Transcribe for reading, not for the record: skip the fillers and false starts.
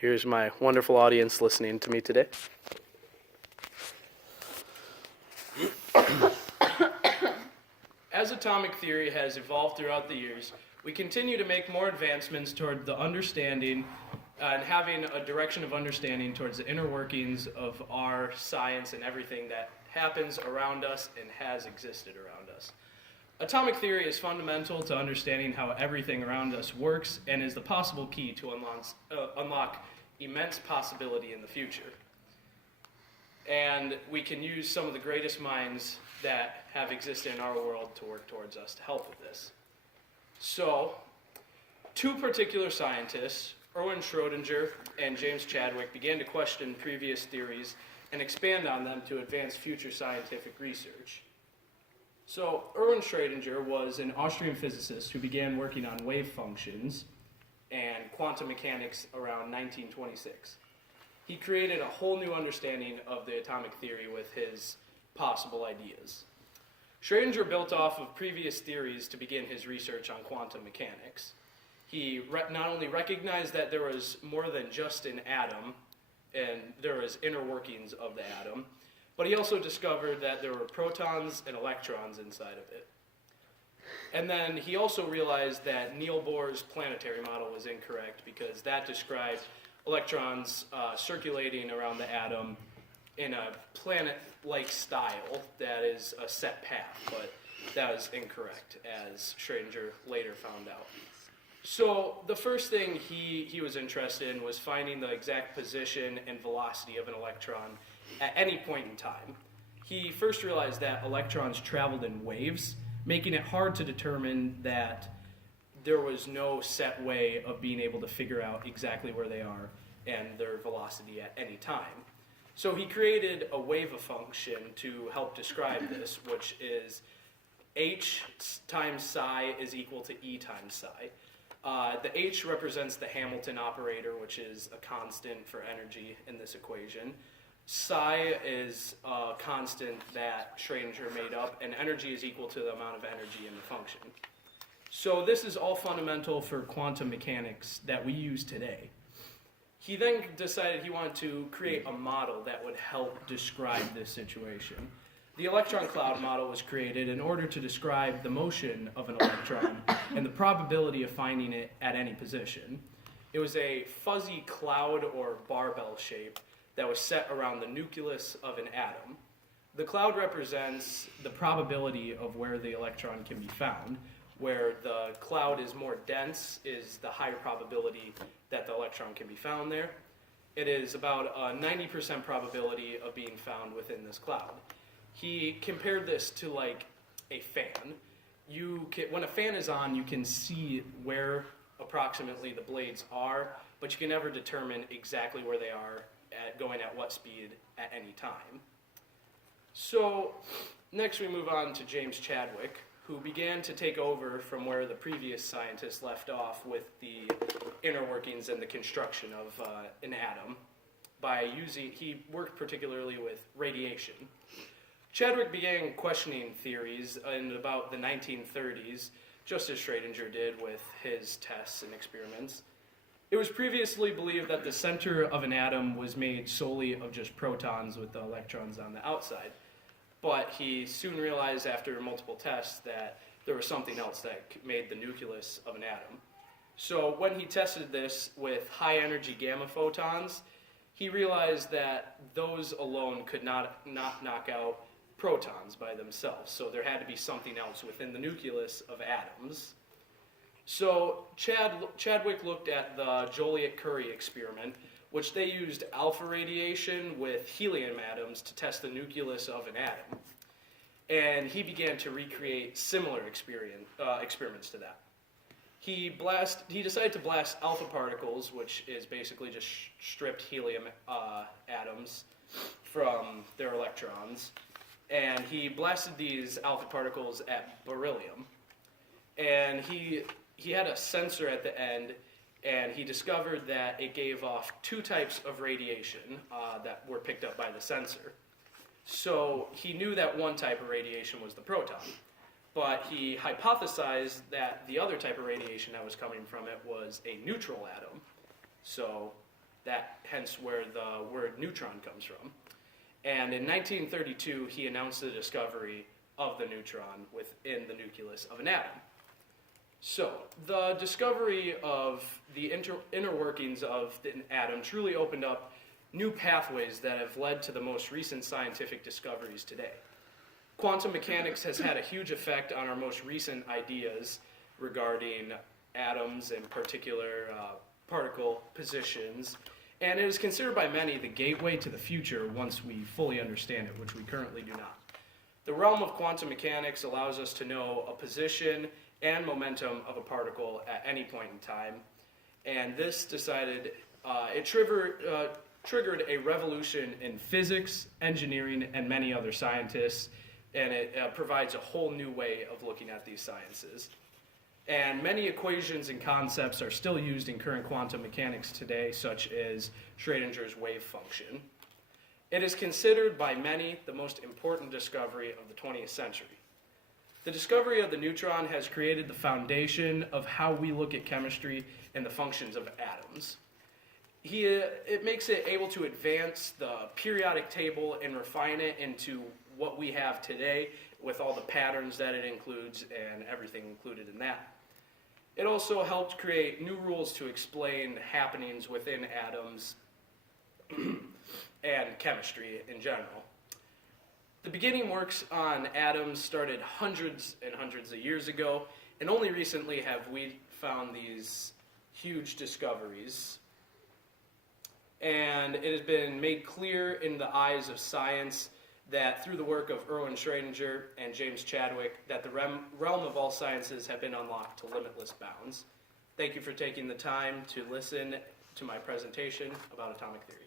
here's my wonderful audience listening to me today. As atomic theory has evolved throughout the years, we continue to make more advancements toward the understanding and having a direction of understanding towards the inner workings of our science and everything that happens around us and has existed around us. Atomic theory is fundamental to understanding how everything around us works and is the possible key to unlock immense possibility in the future. And we can use some of the greatest minds that have existed in our world to work towards us to help with this. So, two particular scientists, Erwin Schrödinger and James Chadwick, began to question previous theories and expand on them to advance future scientific research. So, Erwin Schrödinger was an Austrian physicist who began working on wave functions and quantum mechanics around 1926. He created a whole new understanding of the atomic theory with his possible ideas. Schrödinger built off of previous theories to begin his research on quantum mechanics. He not only recognized that there was more than just an atom, and there was inner workings of the atom, but he also discovered that there were protons and electrons inside of it. And then he also realized that Niels Bohr's planetary model was incorrect because that described electrons circulating around the atom in a planet-like style that is a set path, but that was incorrect, as Schrödinger later found out. So the first thing he was interested in was finding the exact position and velocity of an electron at any point in time. He first realized that electrons traveled in waves, making it hard to determine that there was no set way of being able to figure out exactly where they are and their velocity at any time. So he created a wave function to help describe this, which is h times psi is equal to E times psi. The h represents the Hamilton operator, which is a constant for energy in this equation. Psi is a constant that Schrödinger made up, and energy is equal to the amount of energy in the function. So this is all fundamental for quantum mechanics that we use today. He then decided he wanted to create a model that would help describe this situation. The electron cloud model was created in order to describe the motion of an electron and the probability of finding it at any position. It was a fuzzy cloud or barbell shape that was set around the nucleus of an atom. The cloud represents the probability of where the electron can be found. Where the cloud is more dense is the higher probability that the electron can be found there. It is about a 90% probability of being found within this cloud. He compared this to like a fan. When a fan is on, you can see where approximately the blades are, but you can never determine exactly where they are going at what speed at any time. So next we move on to James Chadwick, who began to take over from where the previous scientists left off with the inner workings and the construction of an atom. He worked particularly with radiation. Chadwick began questioning theories in about the 1930s, just as Schrödinger did with his tests and experiments. It was previously believed that the center of an atom was made solely of just protons with the electrons on the outside. But he soon realized after multiple tests that there was something else that made the nucleus of an atom. So when he tested this with high energy gamma photons, he realized that those alone could not knock out protons by themselves. So there had to be something else within the nucleus of atoms. So Chadwick looked at the Joliet-Curie experiment, which they used alpha radiation with helium atoms to test the nucleus of an atom. And he began to recreate similar experiments to that. He decided to blast alpha particles, which is basically just stripped helium atoms from their electrons. And he blasted these alpha particles at beryllium. And he had a sensor at the end, and he discovered that it gave off two types of radiation that were picked up by the sensor. So he knew that one type of radiation was the proton, but he hypothesized that the other type of radiation that was coming from it was a neutral atom. So hence where the word neutron comes from. And in 1932, he announced the discovery of the neutron within the nucleus of an atom. So, the discovery of the inner workings of an atom truly opened up new pathways that have led to the most recent scientific discoveries today. Quantum mechanics has had a huge effect on our most recent ideas regarding atoms and particular particle positions, and it is considered by many the gateway to the future once we fully understand it, which we currently do not. The realm of quantum mechanics allows us to know a position and momentum of a particle at any point in time, and this triggered a revolution in physics, engineering, and many other scientists, and it provides a whole new way of looking at these sciences. And many equations and concepts are still used in current quantum mechanics today, such as Schrodinger's wave function. It is considered by many the most important discovery of the 20th century. The discovery of the neutron has created the foundation of how we look at chemistry and the functions of atoms. It makes it able to advance the periodic table and refine it into what we have today with all the patterns that it includes and everything included in that. It also helped create new rules to explain happenings within atoms and chemistry in general. The beginning works on atoms started hundreds and hundreds of years ago, and only recently have we found these huge discoveries. And it has been made clear in the eyes of science that through the work of Erwin Schrödinger and James Chadwick, that the realm of all sciences have been unlocked to limitless bounds. Thank you for taking the time to listen to my presentation about atomic theory.